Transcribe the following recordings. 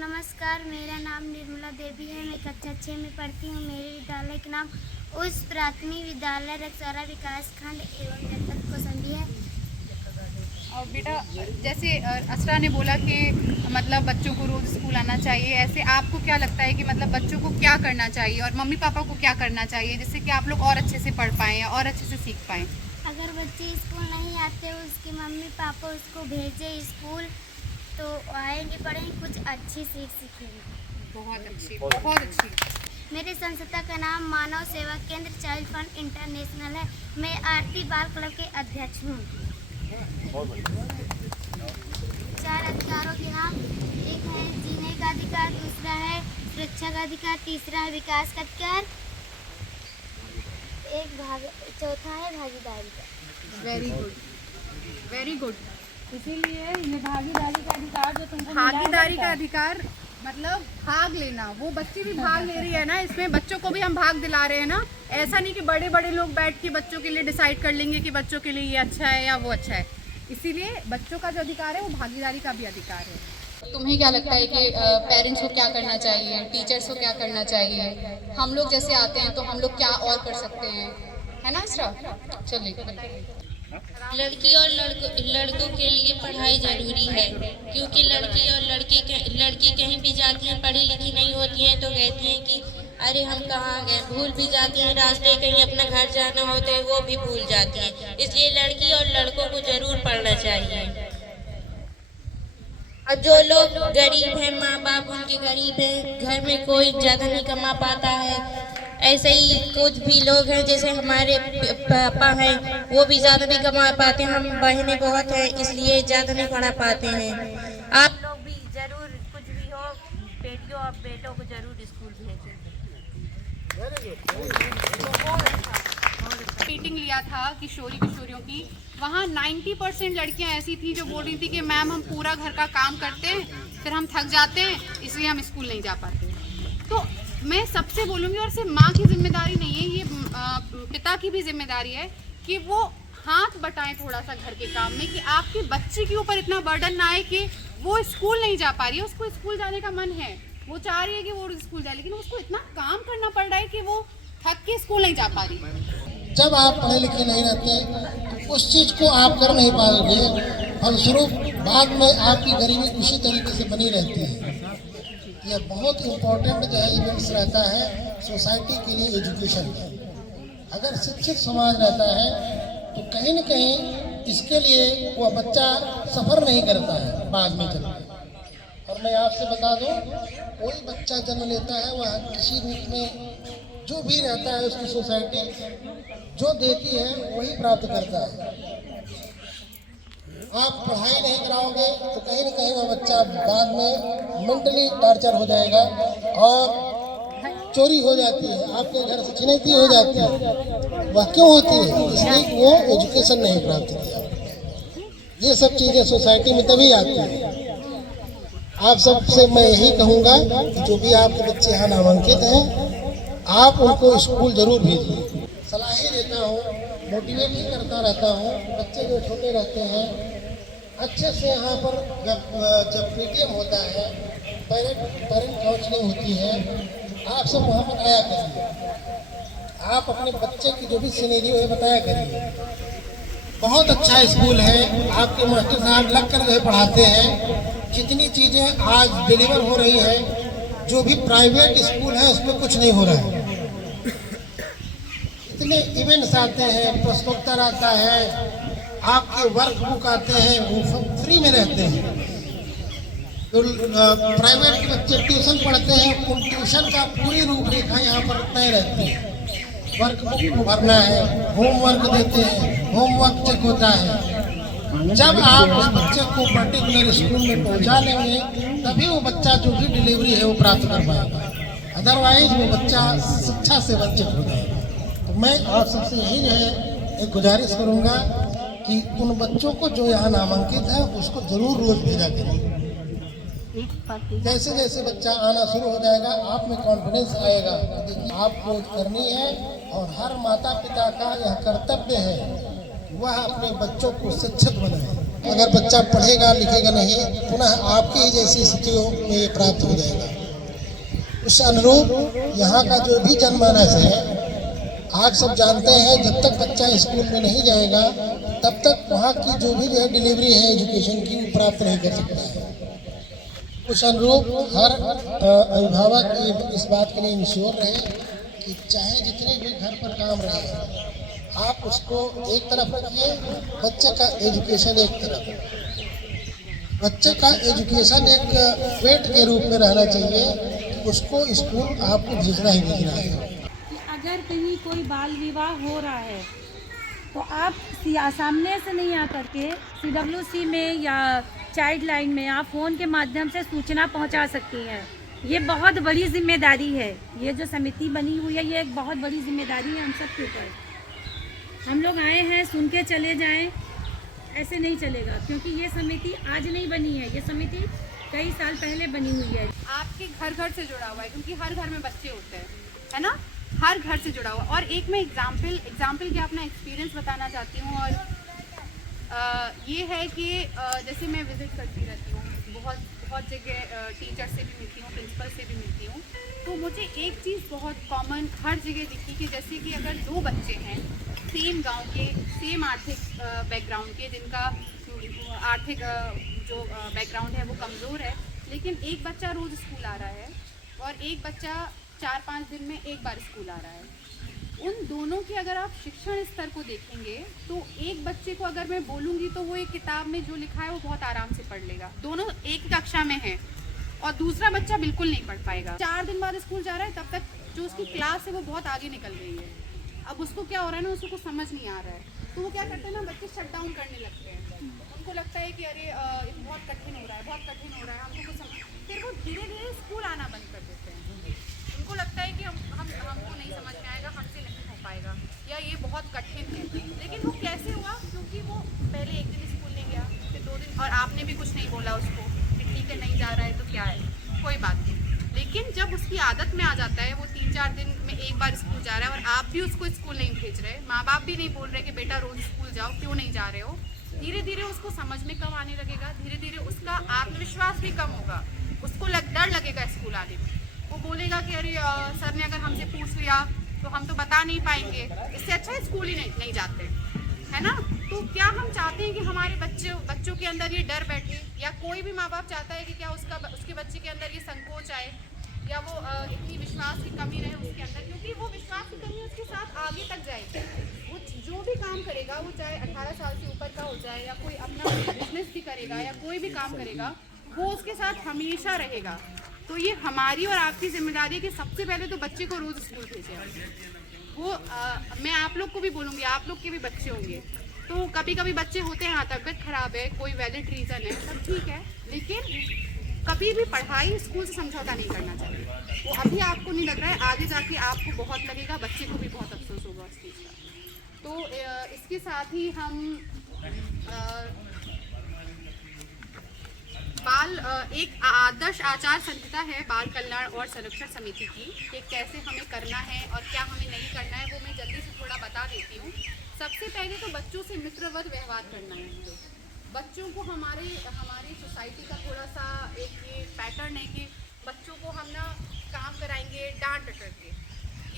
नमस्कार, मेरा नाम निर्मला देवी है। मैं कक्षा 6 में पढ़ती हूँ। मेरे विद्यालय का नाम उस प्राथमिक विद्यालय रक्सौरा विकास खंड एवं जनपद कौशाम्बी है। और बेटा, जैसे असरा ने बोला कि मतलब बच्चों को रोज़ स्कूल आना चाहिए, ऐसे आपको क्या लगता है कि मतलब बच्चों को क्या करना चाहिए और मम्मी पापा को क्या करना चाहिए जिससे कि आप लोग और अच्छे से पढ़ पाएँ और अच्छे से सीख पाएँ? अगर बच्चे स्कूल नहीं आते, उसके मम्मी पापा उसको भेजे स्कूल, तो आएंगे, पढ़ेंगे, कुछ अच्छी सीख सीखेंगे। बहुत अच्छी, बहुत अच्छी। मेरी संस्था का नाम मानव सेवा केंद्र चाइल्ड फंड इंटरनेशनल है। मैं आरती बाल क्लब के अध्यक्ष हूँ। 4 अधिकारों के नाम, एक है जीने का अधिकार, दूसरा है सुरक्षा का अधिकार, तीसरा है विकास का अधिकार, चौथा है भागीदारी का। Very good, very good. इसीलिए ये भागीदारी का अधिकार जो तुमको भागीदारी का अधिकार मतलब भाग लेना, वो बच्ची भी भाग ले रही है ना इसमें, बच्चों को भी हम भाग दिला रहे हैं ना। ऐसा नहीं कि बड़े बड़े लोग बैठ के बच्चों के लिए डिसाइड कर लेंगे कि बच्चों के लिए ये अच्छा है या वो अच्छा है। इसीलिए बच्चों का जो अधिकार है वो भागीदारी का भी अधिकार है। तुम्हें क्या लगता है कि पेरेंट्स को क्या करना चाहिए, टीचर्स को क्या करना चाहिए, हम लोग जैसे आते हैं तो हम लोग क्या और कर सकते हैं, है ना इसरा? चलिए। लड़की और लड़कों के लिए पढ़ाई जरूरी है, क्योंकि लड़की और लड़की कहीं भी जाती हैं, पढ़ी लिखी नहीं होती हैं, तो कहती हैं कि अरे हम कहाँ गए, भूल भी जाती हैं रास्ते, कहीं अपना घर जाना होता है वो भी भूल जाती हैं। इसलिए लड़की और लड़कों को जरूर पढ़ना चाहिए। और जो लोग गरीब हैं, माँ बाप उनके गरीब हैं, घर में कोई ज़्यादा नहीं कमा पाता है, ऐसे ही कुछ भी लोग हैं जैसे हमारे पापा हैं, वो भी ज़्यादा नहीं कमा पाते, हम बहनें बहुत हैं इसलिए ज़्यादा नहीं पढ़ा पाते हैं। आप लोग भी जरूर, कुछ भी हो, बेटियों और बेटों को जरूर स्कूल भेजें। मीटिंग लिया था किशोरियों की, वहाँ 90% लड़कियाँ ऐसी थी जो बोल रही थी कि मैम हम पूरा घर का काम करते हैं, फिर हम थक जाते हैं, इसलिए हम स्कूल नहीं जा पाते। तो मैं सबसे बोलूँगी, और सिर्फ माँ की जिम्मेदारी नहीं है, ये पिता की भी जिम्मेदारी है कि वो हाथ बटाएं थोड़ा सा घर के काम में, कि आपके बच्चे के ऊपर इतना बर्डन ना आए कि वो स्कूल नहीं जा पा रही है, उसको स्कूल जाने का मन है, वो चाह रही है कि वो स्कूल जाए, लेकिन उसको इतना काम करना पड़ रहा है कि वो थक के स्कूल नहीं जा पा रही। जब आप पढ़े लिखे नहीं रहते तो उस चीज़ को आप कर नहीं पाओगे, फलस्वरूप बाद में आपकी गरीबी उसी तरीके से बनी रहती है। यह बहुत इम्पोर्टेंट जो है इवेंट्स रहता है सोसाइटी के लिए, एजुकेशन। अगर शिक्षित समाज रहता है तो कहीं न कहीं इसके लिए वह बच्चा सफ़र नहीं करता है बाद में चलकर। और मैं आपसे बता दूं, कोई बच्चा जन्म लेता है वह किसी रूप में जो भी रहता है उसकी सोसाइटी जो देती है वही प्राप्त करता है। आप पढ़ाई नहीं कराओगे तो कहीं न कहीं वह बच्चा बाद में मेंटली टॉर्चर हो जाएगा और चोरी हो जाती है, आपके घर से छिनैती हो जाती है। वह क्यों होती है? इसलिए कि वो एजुकेशन नहीं प्राप्त किया। ये सब चीज़ें सोसाइटी में तभी आती है। आप सबसे मैं यही कहूँगा कि जो भी आपके बच्चे यहाँ नामांकित हैं, आप उनको स्कूल जरूर भेजिए। सलाह ही देता हूँ, मोटिवेट ही करता रहता हूँ। बच्चे जो छोटे रहते हैं अच्छे से यहाँ पर जब पीटीएम होता है, पेरेंट काउंसलिंग होती है, आप सब वहाँ पर आया करिए। आप अपने बच्चे की जो भी सिनेरियो है बताया करिए। बहुत अच्छा स्कूल है, आपके मास्टर साहब लग कर जो है पढ़ाते हैं। जितनी चीज़ें आज डिलीवर हो रही है, जो भी प्राइवेट स्कूल है उसमें कुछ नहीं हो रहा है। इतने इवेंट्स आते हैं, प्रश्नोत्तर आता है, आपके वर्क बुक आते हैं, वो सब फ्री में रहते हैं। तो प्राइवेट के बच्चे ट्यूशन पढ़ते हैं, उन ट्यूशन का पूरी रूपरेखा यहाँ पर तय रहती है। वर्क बुक को भरना है, होमवर्क देते हैं, होमवर्क चेक होता है। जब आप उस बच्चे को पर्टिकुलर स्कूल में पहुँचा लेंगे तभी वो बच्चा जो भी डिलीवरी है वो प्राप्त कर पाएगा, अदरवाइज वो बच्चा शिक्षा से वंचित हो जाएगा। तो मैं आप सबसे यही जो है एक गुजारिश करूँगा कि उन बच्चों को जो यहाँ नामांकित है उसको जरूर रोज भेजा करें। जैसे जैसे बच्चा आना शुरू हो जाएगा आप में कॉन्फिडेंस आएगा। देखिए आपको करनी है और हर माता पिता का यह कर्तव्य है वह अपने बच्चों को शिक्षित बनाए। अगर बच्चा पढ़ेगा लिखेगा नहीं, पुनः आपकी ही जैसी स्थितियों में ये प्राप्त हो जाएगा। उस अनुरूप यहाँ का जो भी जनमानस है, आप सब जानते हैं, जब तक बच्चा स्कूल में नहीं जाएगा तब तक वहाँ की जो भी डिलीवरी है एजुकेशन की, वो प्राप्त नहीं कर सकता है। उस अनुरूप हर अभिभावक इस बात के लिए इंश्योर रहे कि चाहे जितने भी घर पर काम रहे, आप उसको एक तरफ रखिए, बच्चे का एजुकेशन एक तरफ। बच्चे का एजुकेशन एक वेट के रूप में रहना चाहिए कि उसको स्कूल आपको भेजना ही भेजना है। अगर कहीं कोई बाल विवाह हो रहा है तो आप सामने से नहीं आकर के CWC में या चाइल्ड लाइन में आप फ़ोन के माध्यम से सूचना पहुंचा सकती हैं। ये बहुत बड़ी जिम्मेदारी है। ये जो समिति बनी हुई है, ये एक बहुत बड़ी जिम्मेदारी है हम सब के ऊपर। हम लोग आए हैं, सुन के चले जाएं, ऐसे नहीं चलेगा, क्योंकि ये समिति आज नहीं बनी है, ये समिति कई साल पहले बनी हुई है। आपके घर घर से जुड़ा हुआ है, क्योंकि हर घर में बच्चे होते हैं, है ना, हर घर से जुड़ा हुआ। और एक मैं एग्जाम्पल क्या अपना एक्सपीरियंस बताना चाहती हूँ। और ये है कि जैसे मैं विज़िट करती रहती हूँ, बहुत जगह टीचर से भी मिलती हूँ, प्रिंसिपल से भी मिलती हूँ, तो मुझे एक चीज़ बहुत कॉमन हर जगह दिखी कि जैसे कि अगर दो बच्चे हैं सेम गांव के, सेम आर्थिक बैकग्राउंड के, जिनका आर्थिक जो बैकग्राउंड है वो कमज़ोर है, लेकिन एक बच्चा रोज़ स्कूल आ रहा है और एक बच्चा 4-5 दिन में एक बार स्कूल आ रहा है। उन दोनों के अगर आप शिक्षण स्तर को देखेंगे तो एक बच्चे को अगर मैं बोलूँगी तो वो एक किताब में जो लिखा है वो बहुत आराम से पढ़ लेगा, दोनों एक कक्षा में हैं, और दूसरा बच्चा बिल्कुल नहीं पढ़ पाएगा। 4 दिन बाद स्कूल जा रहा है, तब तक जो उसकी क्लास है वो बहुत आगे निकल गई है। अब उसको क्या हो रहा है ना, उसको कुछ समझ नहीं आ रहा है, तो वो क्या करते हैं ना, बच्चे शट डाउन करने लगते हैं। उनको लगता है कि अरे ये बहुत कठिन हो रहा है, बहुत कठिन हो रहा है, हमको कुछ समझ, फिर वो धीरे धीरे स्कूल आना बंद कर देते हैं। उनको लगता है कि हमको नहीं समझ में आएगा, हमसे नहीं हो पाएगा, या ये बहुत कठिन है। लेकिन वो कैसे हुआ, क्योंकि वो पहले एक दिन स्कूल नहीं गया, फिर 2 दिन, और आपने भी कुछ नहीं बोला उसको कि ठीक है नहीं जा रहा है तो क्या है, कोई बात नहीं। लेकिन जब उसकी आदत में आ जाता है, वो 3-4 दिन में एक बार स्कूल जा रहा है और आप भी उसको स्कूल नहीं भेज रहे, माँ बाप भी नहीं बोल रहे कि बेटा रोज़ स्कूल जाओ, क्यों नहीं जा रहे हो, धीरे धीरे उसको समझ में कम आने लगेगा, धीरे धीरे उसका आत्मविश्वास भी कम होगा, उसको डर लगेगा स्कूल आने में। वो बोलेगा कि अरे सर ने अगर हमसे पूछ लिया तो हम तो बता नहीं पाएंगे, इससे अच्छा है स्कूल ही नहीं जाते, है ना। तो क्या हम चाहते हैं कि हमारे बच्चों के अंदर ये डर बैठे, या कोई भी माँ बाप चाहता है कि क्या उसके बच्चे के अंदर ये संकोच आए, या वो इतनी विश्वास की कमी रहे उसके अंदर, क्योंकि वो विश्वास की कमी उसके साथ आगे तक जाएगी। वो जो भी काम करेगा, वो चाहे 18 साल से ऊपर का हो जाए, या कोई अपना बिजनेस भी करेगा, या कोई भी काम करेगा, वो उसके साथ हमेशा रहेगा। तो ये हमारी और आपकी जिम्मेदारी है कि सबसे पहले तो बच्चे को रोज़ स्कूल भेजें। वो मैं आप लोग को भी बोलूँगी, आप लोग के भी बच्चे होंगे, तो कभी कभी बच्चे होते हैं, हाँ तबीयत ख़राब है, कोई वैलिड रीज़न है, सब ठीक है, लेकिन कभी भी पढ़ाई स्कूल से समझौता नहीं करना चाहिए। वो अभी आपको नहीं लग रहा है, आगे जाके आपको बहुत लगेगा, बच्चे को भी बहुत अफसोस होगा उस चीज़ का। तो इसके साथ ही हम एक आदर्श आचार संहिता है बाल कल्याण और संरक्षण समिति की, कि कैसे हमें करना है और क्या हमें नहीं करना है, वो मैं जल्दी से थोड़ा बता देती हूँ। सबसे पहले तो बच्चों से मित्रवत व्यवहार करना है। बच्चों को हमारी सोसाइटी का थोड़ा सा एक ये पैटर्न है कि बच्चों को हम ना काम कराएंगे डांट डट के,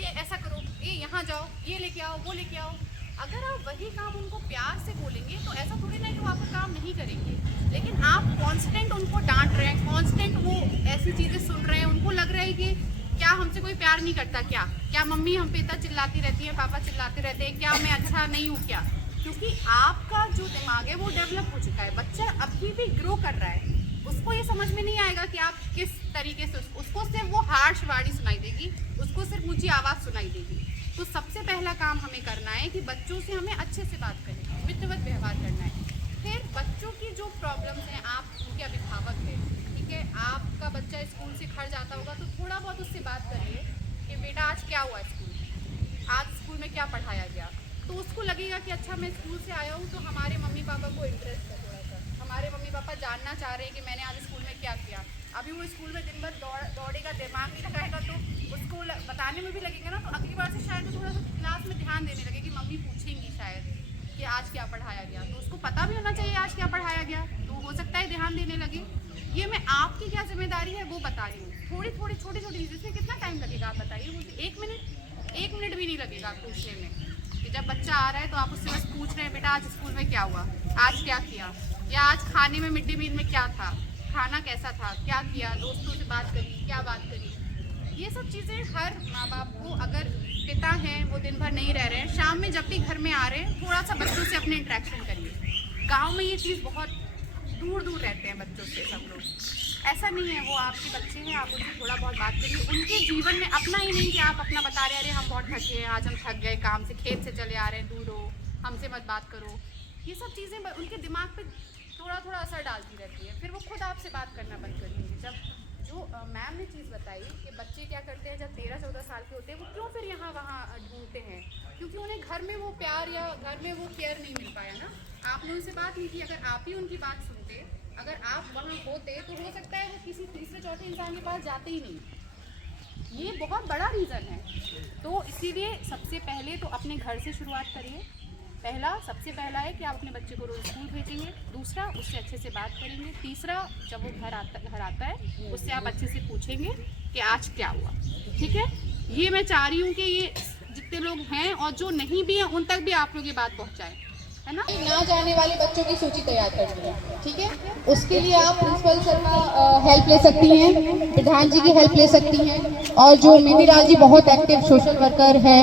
ये ऐसा करो, ये यहाँ जाओ, ये लेके आओ, वो लेके आओ। अगर आप वही काम उनको प्यार से बोलेंगे तो ऐसा थोड़ी ना कि वो आपका काम नहीं करेंगे, लेकिन आप कांस्टेंट उनको डांट रहे हैं, कांस्टेंट वो ऐसी चीज़ें सुन रहे हैं, उनको लग रहा है कि क्या हमसे कोई प्यार नहीं करता, क्या मम्मी हम पे इतना चिल्लाती रहती है, पापा चिल्लाते रहते हैं, क्या मैं अच्छा नहीं हूँ क्या। क्योंकि आपका जो दिमाग है वो डेवलप हो चुका है, बच्चा अभी भी ग्रो कर रहा है, उसको ये समझ में नहीं आएगा कि आप किस तरीके से, उसको सिर्फ वो हार्श वाणी सुनाई देगी, उसको सिर्फ ऊंची आवाज़ सुनाई देगी। तो सबसे पहला काम हमें करना है कि बच्चों से हमें अच्छे से बात करें, मित्रवत व्यवहार करना है। फिर बच्चों की जो प्रॉब्लम्स हैं, आप उनके अभिभावक हैं, ठीक है, आपका बच्चा स्कूल से घर जाता होगा तो थोड़ा बहुत उससे बात करिए कि बेटा आज क्या हुआ स्कूल, आज स्कूल में क्या पढ़ाया गया। तो उसको लगेगा कि अच्छा मैं स्कूल से आया हूँ तो हमारे मम्मी पापा को इंटरेस्ट है थोड़ा सा, हमारे मम्मी पापा जानना चाह रहे हैं कि मैंने आज स्कूल में क्या किया। अभी वो स्कूल में दिन भर दौड़ेगा, दिमाग नहीं लगाएगा, तो उसको बताने में भी लगेगा ना, तो अगली बार से शायद वो थोड़ा सा क्लास में ध्यान देने लगे कि मम्मी पूछेंगी शायद कि कि आज क्या पढ़ाया गया, तो उसको पता भी होना चाहिए आज क्या पढ़ाया गया, तो हो सकता है ध्यान देने लगे। ये मैं आपकी क्या जिम्मेदारी है वो बता रही हूँ। थोड़ी थोड़ी छोटी छोटी चीज़, इसमें कितना टाइम लगेगा आप बताइए मुझे? 1 मिनट भी नहीं लगेगा पूछने में। कि जब बच्चा आ रहा है तो आप उससे बस पूछ रहे हैं बेटा आज स्कूल में क्या हुआ, आज क्या किया, या आज खाने में मिड डे मील में क्या था, खाना कैसा था, क्या किया, दोस्तों से बात करी, क्या बात करी। ये सब चीज़ें हर माँ बाप को, अगर पिता हैं वो दिन भर नहीं रह रहे हैं, शाम में जब भी घर में आ रहे हैं थोड़ा सा बच्चों से अपने इंटरेक्शन करिए। गाँव में ये चीज़ बहुत दूर दूर रहते हैं बच्चों से सब लोग, ऐसा नहीं है, वो आपके बच्चे हैं, आप उनसे थोड़ा बहुत बात करिए। उनके जीवन में अपना ही नहीं कि आप अपना बता रहे हैं अरे हम बहुत थके हैं, आज हम थक गए काम से, खेत से चले आ रहे हैं, दूर हो, हमसे मत बात करो। ये सब चीज़ें उनके दिमाग पे थोड़ा थोड़ा असर डालती रहती है, फिर वो खुद आपसे बात करना बंद कर देंगे। जब जो मैम ने चीज़ बताई कि बच्चे क्या करते हैं जब 13-14 साल के होते हैं, वो क्यों फिर यहाँ वहाँ ढूंढते हैं, क्योंकि उन्हें घर में वो प्यार या घर में वो केयर नहीं मिल पाया ना। आपने उनसे बात नहीं की, अगर आप ही उनकी बात सुनते, अगर आप वहाँ होते तो हो सकता है वो किसी तीसरे चौथे इंसान के पास जाते ही नहीं। ये बहुत बड़ा रीज़न है। तो इसीलिए सबसे पहले तो अपने घर से शुरुआत करिए। सबसे पहला है कि आप अपने बच्चे को रोज़ स्कूल भेजेंगे, दूसरा उससे अच्छे से बात करेंगे, तीसरा जब वो घर आता है उससे आप अच्छे से पूछेंगे कि आज क्या हुआ। ठीक है, ये मैं चाह रही हूँ कि ये जितने लोग हैं और जो नहीं भी हैं उन तक भी आप लोग ये बात पहुँचाएँ, है ना। ना जाने वाले बच्चों की सूची तैयार करनी है, ठीक है। उसके लिए आप प्रिंसिपल सर का हेल्प ले सकती हैं, प्रधान जी की हेल्प ले सकती हैं, और जो मिनीलाल जी बहुत एक्टिव सोशल वर्कर हैं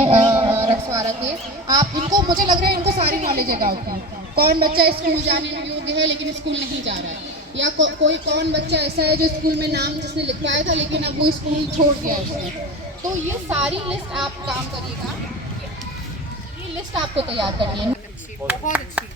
रक्सवारा के, आप इनको, मुझे लग रहा है इनको सारी नॉलेज है गाँव की। कौन बच्चा स्कूल जाने योग्य है लेकिन स्कूल नहीं जा रहा है, या कोई कौन बच्चा ऐसा है जो स्कूल में नाम जिसने लिखवाया था लेकिन अब वो स्कूल छोड़ गया उसने। तो ये सारी लिस्ट आप काम करिएगा, ये लिस्ट आपको तैयार करनी है। बहुत अच्छी